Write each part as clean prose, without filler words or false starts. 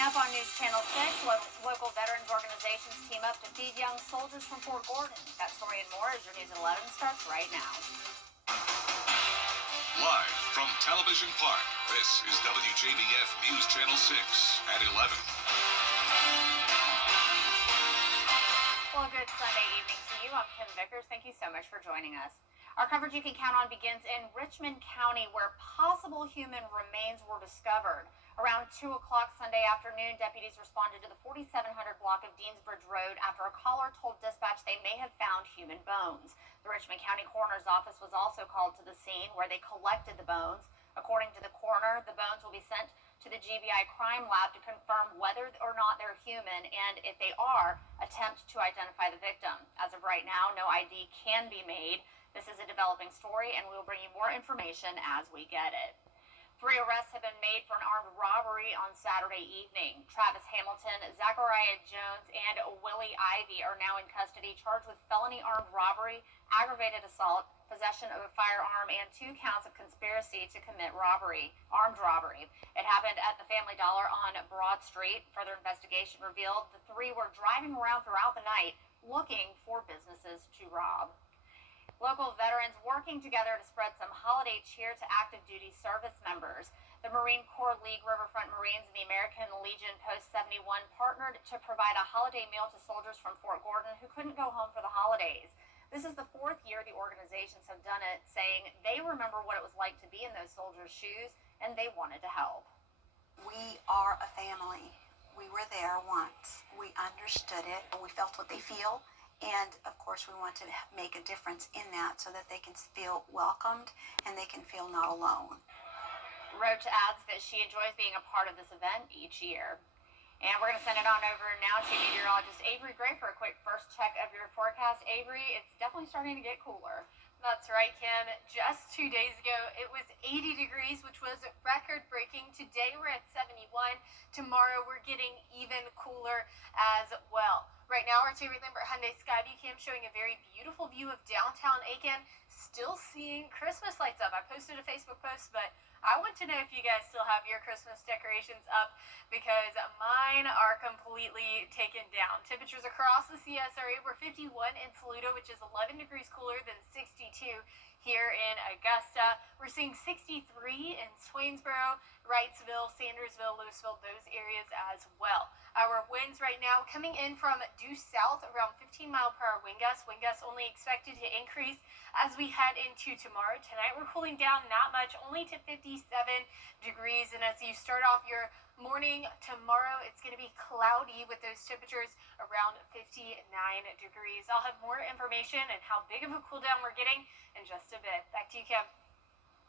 Coming up on News Channel 6, local veterans organizations team up to feed young soldiers from Fort Gordon. That story and more as your News at 11 starts right now. Live from Television Park, this is WJBF News Channel 6 at 11. Well, good Sunday evening to you. I'm Kim Vickers. Thank you so much for joining us. Our coverage you can count on begins in Richmond County, where possible human remains were discovered. Around 2 o'clock Sunday afternoon, deputies responded to the 4700 block of Deansbridge Road after a caller told dispatch they may have found human bones. The Richmond County Coroner's Office was also called to the scene, where they collected the bones. According to the coroner, the bones will be sent to the GBI crime lab to confirm whether or not they're human, and if they are, attempt to identify the victim. As of right now, no ID can be made. This is a developing story, and we will bring you more information as we get it. 3 arrests have been made for an armed robbery on Saturday evening. Travis Hamilton, Zachariah Jones, and Willie Ivy are now in custody, charged with felony armed robbery, aggravated assault, possession of a firearm, and 2 counts of conspiracy to commit armed robbery. It happened at the Family Dollar on Broad Street. Further investigation revealed the 3 were driving around throughout the night looking for businesses to rob. Local veterans working together to spread some holiday cheer to active duty service members. The Marine Corps League Riverfront Marines and the American Legion Post 71 partnered to provide a holiday meal to soldiers from Fort Gordon who couldn't go home for the holidays. This is the 4th year the organizations have done it, saying they remember what it was like to be in those soldiers' shoes and they wanted to help. We are a family. We were there once. We understood it. We felt what they feel. And, of course, we want to make a difference in that so that they can feel welcomed and they can feel not alone. Roach adds that she enjoys being a part of this event each year. And we're going to send it on over now to meteorologist Avery Gray for a quick first check of your forecast. Avery, it's definitely starting to get cooler. That's right, Kim. Just 2 days ago, it was 80 degrees, which was record-breaking. Today, we're at 71. Tomorrow, we're getting even cooler as well. Right now, our Terry Lambert Hyundai Skyview Cam showing a very beautiful view of downtown Aiken. Still seeing Christmas lights up. I posted a Facebook post, but I want to know if you guys still have your Christmas decorations up, because mine are completely taken down. Temperatures across the CS area were 51 in Saluda, which is 11 degrees cooler than 62 here in Augusta. We're seeing 63 in Swainsboro, Wrightsville, Sandersville, Louisville, those areas as well. Our winds right now coming in from due south around 15-mile-per-hour wind gusts. Wind gusts only expected to increase as we head into tomorrow. Tonight we're cooling down not much, only to 57 degrees. And as you start off your morning tomorrow, it's going to be cloudy with those temperatures around 59 degrees. I'll have more information and how big of a cool down we're getting in just a bit. Back to you, Kim.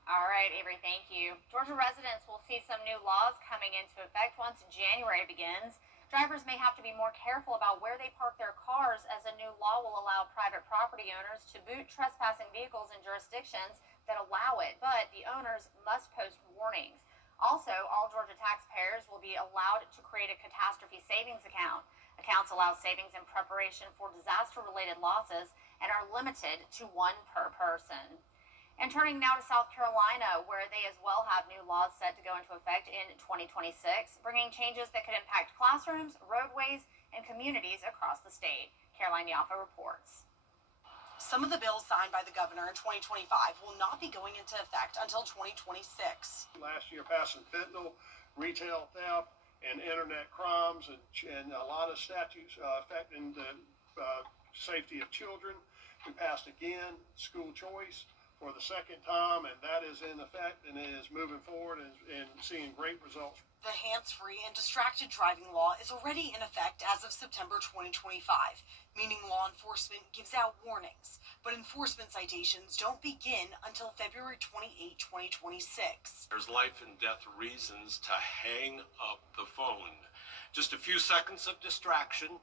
All right, Avery, thank you. Georgia residents will see some new laws coming into effect once January begins. Drivers may have to be more careful about where they park their cars, as a new law will allow private property owners to boot trespassing vehicles in jurisdictions that allow it, but the owners must post warnings. Also, all Georgia taxpayers will be allowed to create a catastrophe savings account. Accounts allow savings in preparation for disaster-related losses and are limited to 1 per person. And turning now to South Carolina, where they as well have new laws set to go into effect in 2026, bringing changes that could impact classrooms, roadways, and communities across the state. Caroline Yaffa reports. Some of the bills signed by the governor in 2025 will not be going into effect until 2026. Last year, passing fentanyl, retail theft, and internet crimes, and a lot of statutes affecting the safety of children. We passed again school choice for the second time, and that is in effect and is moving forward and seeing great results. The hands-free and distracted driving law is already in effect as of September 2025, meaning law enforcement gives out warnings, but enforcement citations don't begin until February 28, 2026. There's life and death reasons to hang up the phone. Just a few seconds of distraction,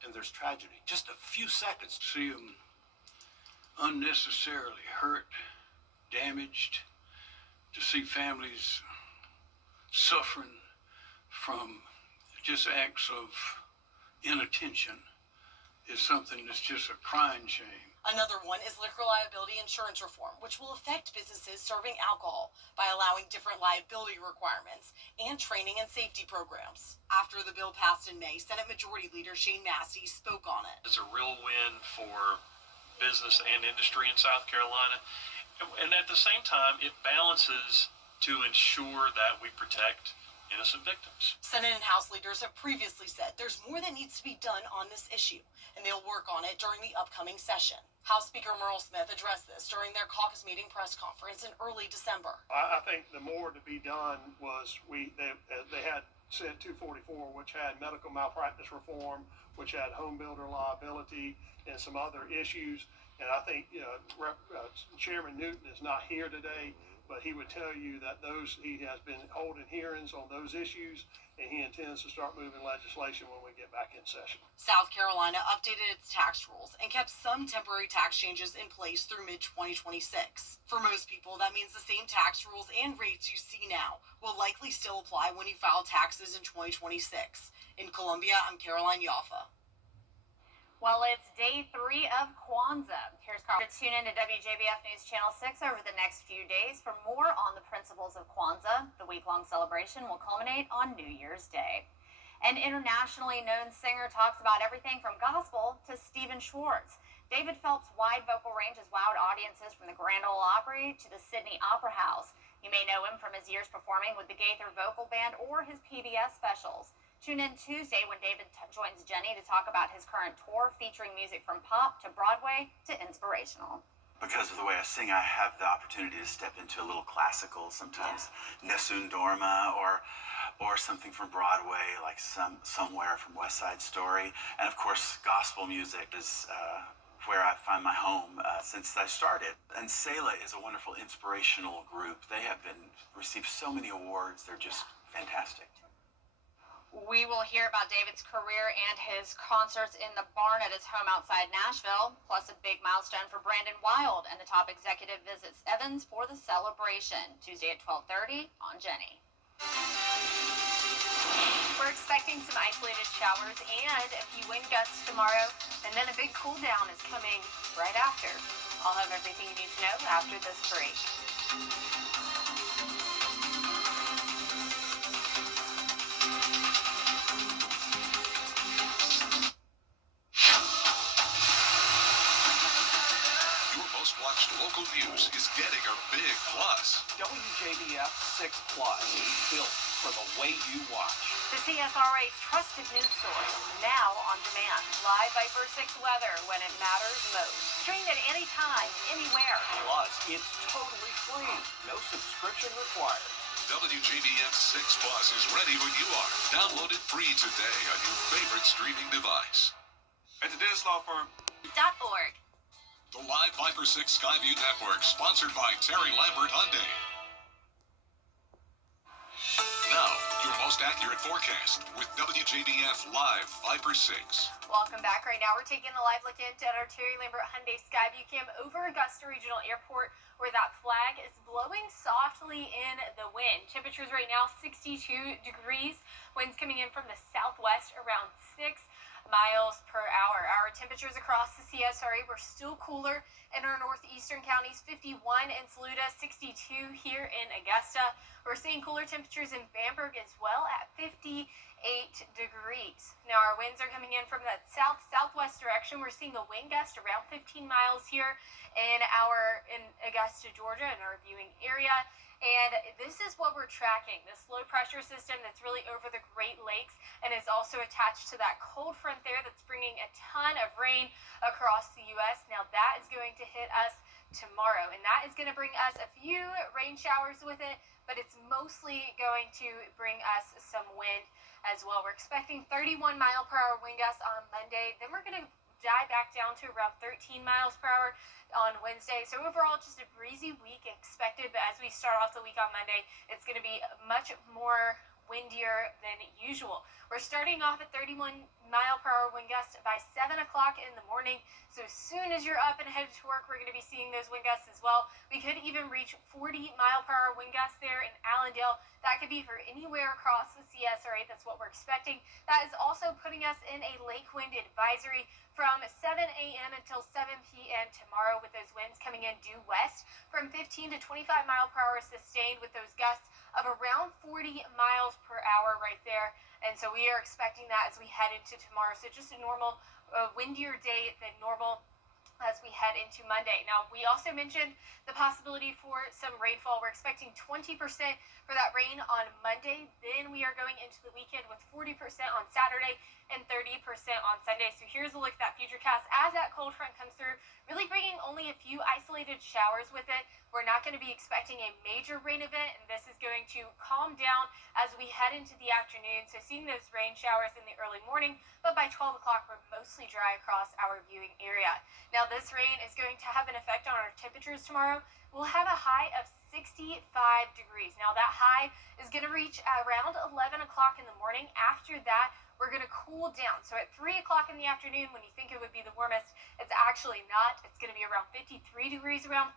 and there's tragedy. Just a few seconds. See them unnecessarily hurt, damaged, to see families suffering from just acts of inattention is something that's just a crying shame. Another one is liquor liability insurance reform, which will affect businesses serving alcohol by allowing different liability requirements and training and safety programs. After the bill passed in May, Senate Majority Leader Shane Massey spoke on it. It's a real win for business and industry in South Carolina. And at the same time, it balances to ensure that we protect innocent victims. Senate and House leaders have previously said there's more that needs to be done on this issue, and they'll work on it during the upcoming session. House Speaker Merle Smith addressed this during their caucus meeting press conference in early December. I think the more to be done was they had Senate 244, which had medical malpractice reform, which had home builder liability, and some other issues. And I think Chairman Newton is not here today, but he would tell you that he has been holding hearings on those issues, and he intends to start moving legislation when we get back in session. South Carolina updated its tax rules and kept some temporary tax changes in place through mid-2026. For most people, that means the same tax rules and rates you see now will likely still apply when you file taxes in 2026. In Columbia, I'm Caroline Yaffa. Well, it's day 3 of Kwanzaa. Here's Carl. Tune in to WJBF News Channel 6 over the next few days for more on the principles of Kwanzaa. The week-long celebration will culminate on New Year's Day. An internationally known singer talks about everything from gospel to Stephen Schwartz. David Phelps' wide vocal range has wowed audiences from the Grand Ole Opry to the Sydney Opera House. You may know him from his years performing with the Gaither Vocal Band or his PBS specials. Tune in Tuesday when David joins Jenny to talk about his current tour featuring music from pop to Broadway to inspirational. Because of the way I sing, I have the opportunity to step into a little classical, sometimes Nessun Dorma or something from Broadway, like Somewhere from West Side Story. And of course, gospel music is where I find my home since I started. And Selah is a wonderful inspirational group. They have received so many awards. They're just fantastic. We will hear about David's career and his concerts in the barn at his home outside Nashville, plus a big milestone for Brandon Wild, and the top executive visits Evans for the celebration, Tuesday at 12:30 on Jenny. We're expecting some isolated showers and a few wind gusts tomorrow, and then a big cool down is coming right after. I'll have everything you need to know after this break. Watched local news is getting a big plus. WJBF 6 Plus, built for the way you watch. The CSRA's trusted news source, now on demand. Live Viper 6 weather when it matters most. Stream it anytime, anywhere. Plus, it's totally free. No subscription required. WJBF 6 Plus is ready when you are. Download it free today on your favorite streaming device. At the Dennis Law Firm. .org. The Live Viper 6 Skyview Network, sponsored by Terry Lambert Hyundai. Now, your most accurate forecast with WJBF Live Viper 6. Welcome back. Right now, we're taking a live look into our Terry Lambert Hyundai Skyview Cam over Augusta Regional Airport, where that flag is blowing softly in the wind. Temperatures right now 62 degrees. Winds coming in from the southwest around 6 miles per hour. Our temperatures across the CSRA were still cooler in our northeastern counties, 51 in Saluda, 62 here in Augusta. We're seeing cooler temperatures in Bamberg as well at 58 degrees. Now our winds are coming in from that southwest direction. We're seeing a wind gust around 15 miles here in Augusta, Georgia, in our viewing area. And this is what we're tracking, this low pressure system that's really over the Great Lakes and is also attached to that cold front there that's bringing a ton of rain across the U.S. Now that is going to hit us tomorrow, and that is going to bring us a few rain showers with it, but it's mostly going to bring us some wind as well. We're expecting 31 mile per hour wind gusts on Monday. Then we're going to die back down to around 13 miles per hour on Wednesday. So overall, just a breezy week expected. But as we start off the week on Monday, it's going to be much more windier than usual. We're starting off at 31-mile-per-hour wind gusts by 7 o'clock in the morning. So as soon as you're up and headed to work, we're going to be seeing those wind gusts as well. We could even reach 40-mile-per-hour wind gusts there in Allendale. That could be for anywhere across the CSRA. That's what we're expecting. That is also putting us in a lake wind advisory from 7 a.m. until 7 p.m. tomorrow, with those winds coming in due west from 15 to 25 mile per hour sustained, with those gusts of around 40 miles per hour right there. And so we are expecting that as we head into tomorrow. So just a normal windier day than normal as we head into Monday. Now, we also mentioned the possibility for some rainfall. We're expecting 20% for that rain on Monday. Then we are going into the weekend with 40% on Saturday and 30% on Sunday. So here's a look at that futurecast as that cold front comes through, really bringing only a few isolated showers with it. We're not going to be expecting a major rain event, and this is going to calm down as we head into the afternoon. So seeing those rain showers in the early morning, but by 12 o'clock, we're mostly dry across our viewing area. Now, this rain is going to have an effect on our temperatures tomorrow. We'll have a high of 65 degrees. Now, that high is going to reach around 11 o'clock in the morning. After that, we're going to cool down. So at 3 o'clock in the afternoon, when you think it would be the warmest, it's actually not. It's going to be around 53 degrees around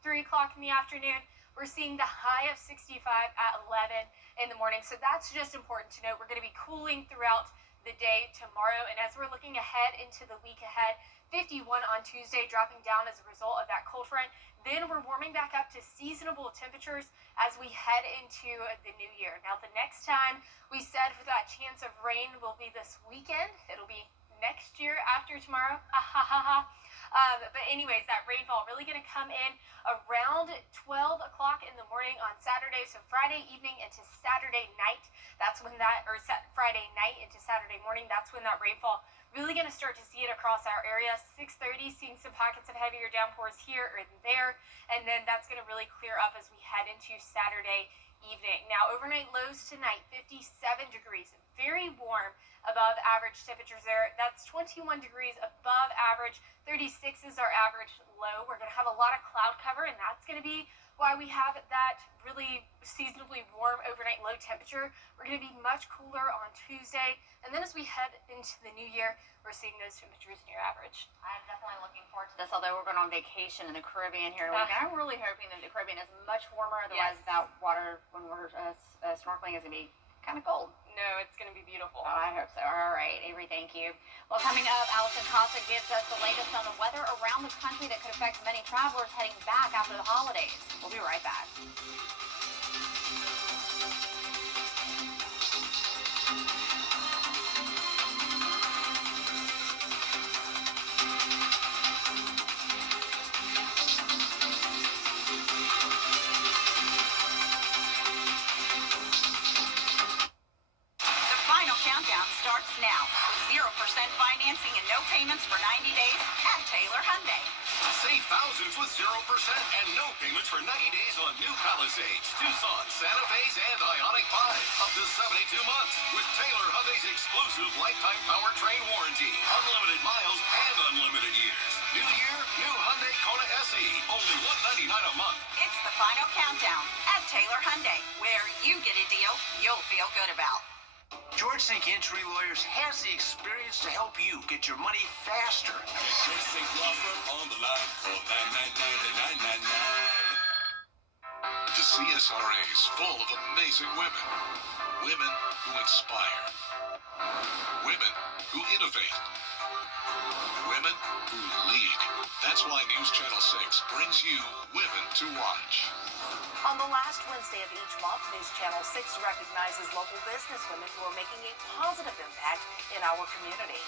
3 o'clock in the afternoon. We're seeing the high of 65 at 11 in the morning. So that's just important to note. We're going to be cooling throughout the day tomorrow. And as we're looking ahead into the week ahead, 51 on Tuesday, dropping down as a result of that cold front. Then we're warming back up to seasonable temperatures as we head into the new year. Now, the next time we said for that chance of rain will be this weekend. It'll be next year after tomorrow. But anyways, that rainfall really going to come in around 12 o'clock in the morning on Saturday. So Friday evening into Saturday night, that's when that, or Friday night into Saturday morning, that's when that rainfall really going to start to see it across our area. 6:30, seeing some pockets of heavier downpours here or there, and then that's going to really clear up as we head into Saturday evening. Now, overnight lows tonight, 57 degrees, very warm, above average temperatures there. That's 21 degrees above average. 36 is our average low. We're going to have a lot of cloud cover, and that's going to be why we have that really seasonably warm overnight low temperature. We're going to be much cooler on Tuesday, and then as we head into the new year, we're seeing those temperatures near average. I'm definitely looking forward to this, although we're going on vacation in the Caribbean here. I'm really hoping that the Caribbean is much warmer. Otherwise, that water when we're snorkeling is going to be kind of cold. No, it's going to be beautiful. Oh, I hope so. All right, Avery, thank you. Well, coming up, Allison Costa gives us the latest on the weather around the country that could affect many travelers heading back after the holidays. We'll be right back. Starts now with 0% financing and no payments for 90 days at Taylor Hyundai. Save thousands with 0% and no payments for 90 days on new Palisades, Tucson, Santa Fe's, and Ioniq 5. Up to 72 months with Taylor Hyundai's exclusive lifetime powertrain warranty. Unlimited miles and unlimited years. New year, new Hyundai Kona SE. Only $199 a month. It's the final countdown at Taylor Hyundai, where you get a deal you'll feel good about. George Sink Injury Lawyers has the experience to help you get your money faster. Get George Sink Law Firm on the line. Call 999-9999. The CSRA is full of amazing women. Women who inspire. Women who innovate. Women who lead. That's why News Channel 6 brings you Women to Watch. On the last Wednesday of each month, News Channel 6 recognizes local businesswomen who are making a positive impact in our community.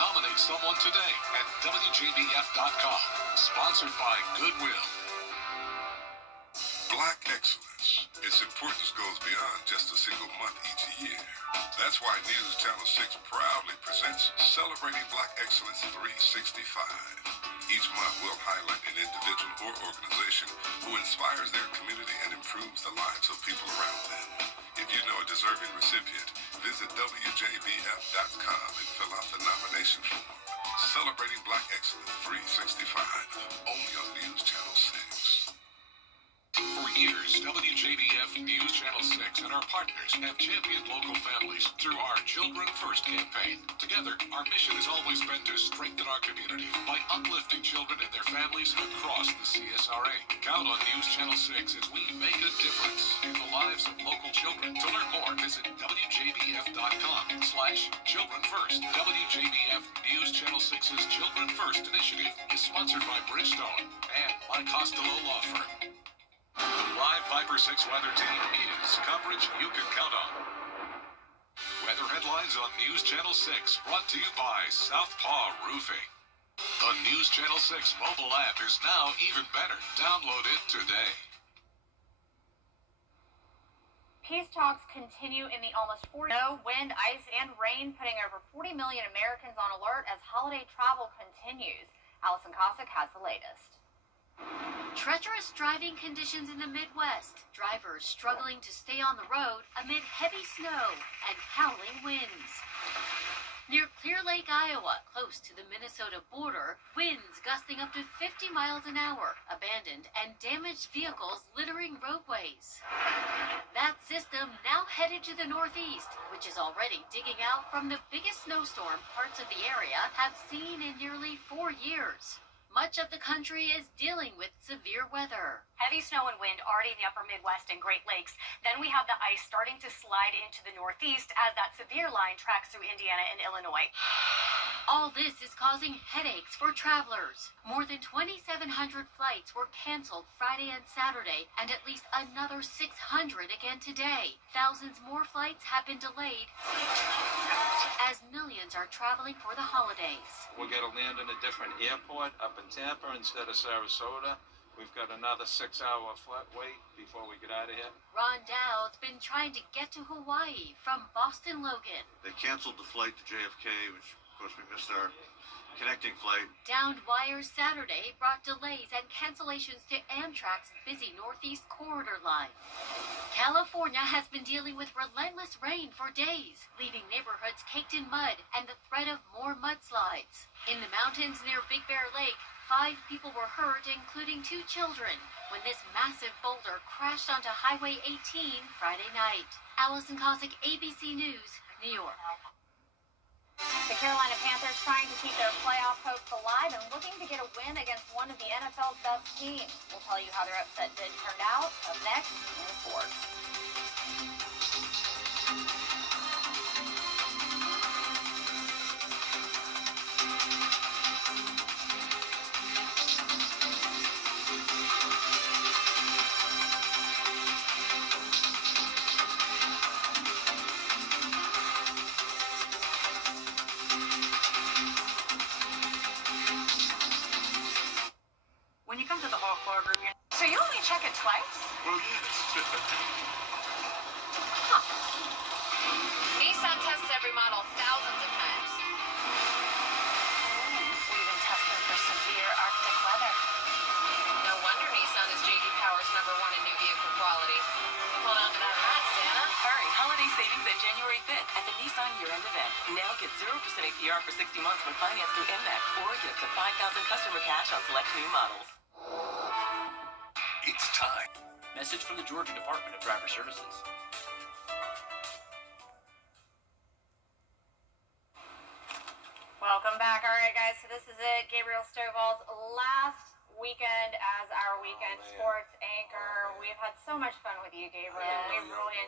Nominate someone today at WJBF.com. Sponsored by Goodwill. Black excellence. Its importance goes beyond just a single month each year. That's why News Channel 6 proudly presents Celebrating Black Excellence 365. Each month we'll highlight an individual or organization who inspires their community and improves the lives of people around them. If you know a deserving recipient, visit WJBF.com and fill out the nomination form. Celebrating Black Excellence 365, only on News Channel 6. For years, WJBF News Channel 6 and our partners have championed local families through our Children First campaign. Together, our mission has always been to strengthen our community by uplifting children and their families across the CSRA. Count on News Channel 6 as we make a difference in the lives of local children. To learn more, visit WJBF.com/Children First. WJBF News Channel 6's Children First initiative is sponsored by Bridgestone and my Costello Law Firm. The live Viper 6 weather team is coverage you can count on. Weather headlines on News Channel 6 brought to you by Southpaw Roofing. The News Channel 6 mobile app is now even better. Download it today. Peace talks continue in the almost 40 snow, wind, ice, and rain, putting over 40 million Americans on alert as holiday travel continues. Allison Cossack has the latest. Treacherous driving conditions in the Midwest. Drivers struggling to stay on the road amid heavy snow and howling winds. Near Clear Lake, Iowa, close to the Minnesota border, winds gusting up to 50 miles an hour, abandoned and damaged vehicles littering roadways. That system now headed to the Northeast, which is already digging out from the biggest snowstorm parts of the area have seen in nearly 4 years. Much of the country is dealing with severe weather. Heavy snow and wind already in the upper Midwest and Great Lakes. Then we have the ice starting to slide into the Northeast as that severe line tracks through Indiana and Illinois. All this is causing headaches for travelers. More than 2,700 flights were canceled Friday and Saturday, and at least another 600 again today. Thousands more flights have been delayed as millions are traveling for the holidays. We're going to land in a different airport up in Tampa instead of Sarasota. We've got another 6-hour flight wait before we get out of here. Ron Dowd's been trying to get to Hawaii from Boston Logan. They canceled the flight to JFK, which, of course, we missed our connecting flight. Downed wires Saturday brought delays and cancellations to Amtrak's busy Northeast Corridor line. California has been dealing with relentless rain for days, leaving neighborhoods caked in mud and the threat of more mudslides. In the mountains near Big Bear Lake, 5 people were hurt, including 2 children, when this massive boulder crashed onto Highway 18 Friday night. Allison Cossack, ABC News, New York. The Carolina Panthers trying to keep their playoff hopes alive and looking to get a win against one of the NFL's best teams. We'll tell you how their upset bid turned out up next in sports. When you come to the Hawk Bar Group, so you only check it twice? Well, yes. Nissan tests every model thousands of times. We even test them for severe Arctic weather. No wonder Nissan is J.D. Power's #1 in new vehicle quality. Hold on to that hat, Santa. Hurry, holiday savings at January 5th at the Nissan year-end event. Now get 0% APR for 60 months when financed through MNET, or get up to $5,000 customer cash on select new models. It's time. Message from the Georgia Department of Driver Services. Welcome back. All right, guys, so this is it. Gabriel Stovall's last weekend as our weekend sports anchor. We've had so much fun with you, Gabriel. We've really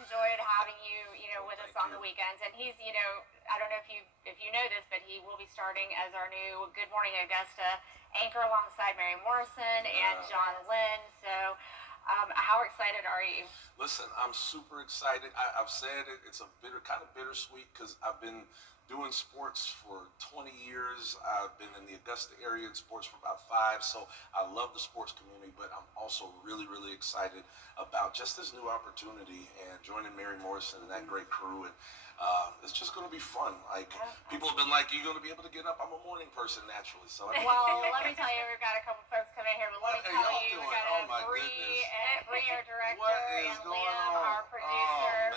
enjoyed having you, with us on the weekends. And he's, I don't know if you know this, but he will be starting as our new Good Morning Augusta anchor alongside Mary Morrison and John Lynn. So how excited are you? Listen, I'm super excited. I've said it. It's a kind of bittersweet because I've been doing sports for 20 years. I've been in the Augusta area in sports for about 5, so I love the sports community, but I'm also really, really excited about just this new opportunity and joining Mary Morrison and that great crew. And it's just going to be fun. People have been like, "You're going to be able to get up?" I'm a morning person naturally, so. Well, let me tell you, we've got a couple folks coming in here, but let me tell you, we've got Bree, our director, and Liam, our producer.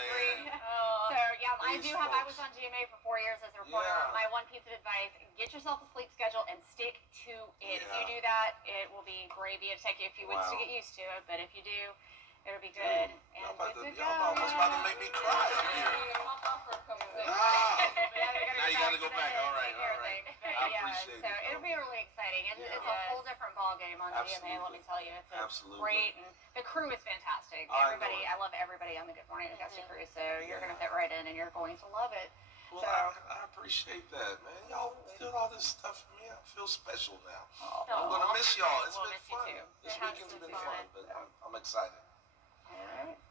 Oh, man. So yeah, I Please, do have. I folks. was on GMA for 4 years as a reporter. Yeah. My one piece of advice: get yourself a sleep schedule and stick to it. If you Yeah. do that, it will be gravy. It'll take you a few weeks to Wow. get used to it, but if you do, it'll be good. And Y'all almost about to make me cry up here. Now you got to go back. All right. I appreciate So it. it'll be really exciting. It's a whole different ball game on GMA. Let me tell you, it's great, and the crew is fantastic. I love everybody on the Good Morning Augusta crew. So you're gonna fit right in, and you're going to love it. Well, I appreciate that, man. Y'all did all this stuff for me. I feel special now. I'm gonna miss y'all. It's been fun. This weekend's been fun, but I'm excited.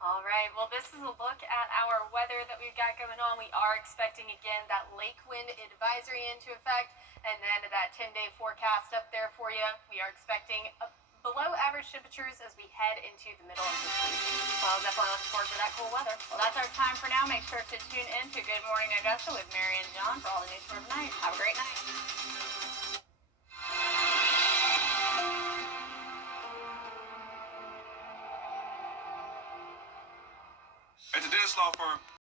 All right. Well, this is a look at our weather that we've got going on. We are expecting again that lake wind advisory into effect, and then that 10-day forecast up there for you. We are expecting below average temperatures as we head into the middle of this week. Well, definitely looking forward to that cool weather. Well, that's our time for now. Make sure to tune in to Good Morning Augusta with Mary and John for all the news for tonight. Have a great night. At the Dennis Law Firm,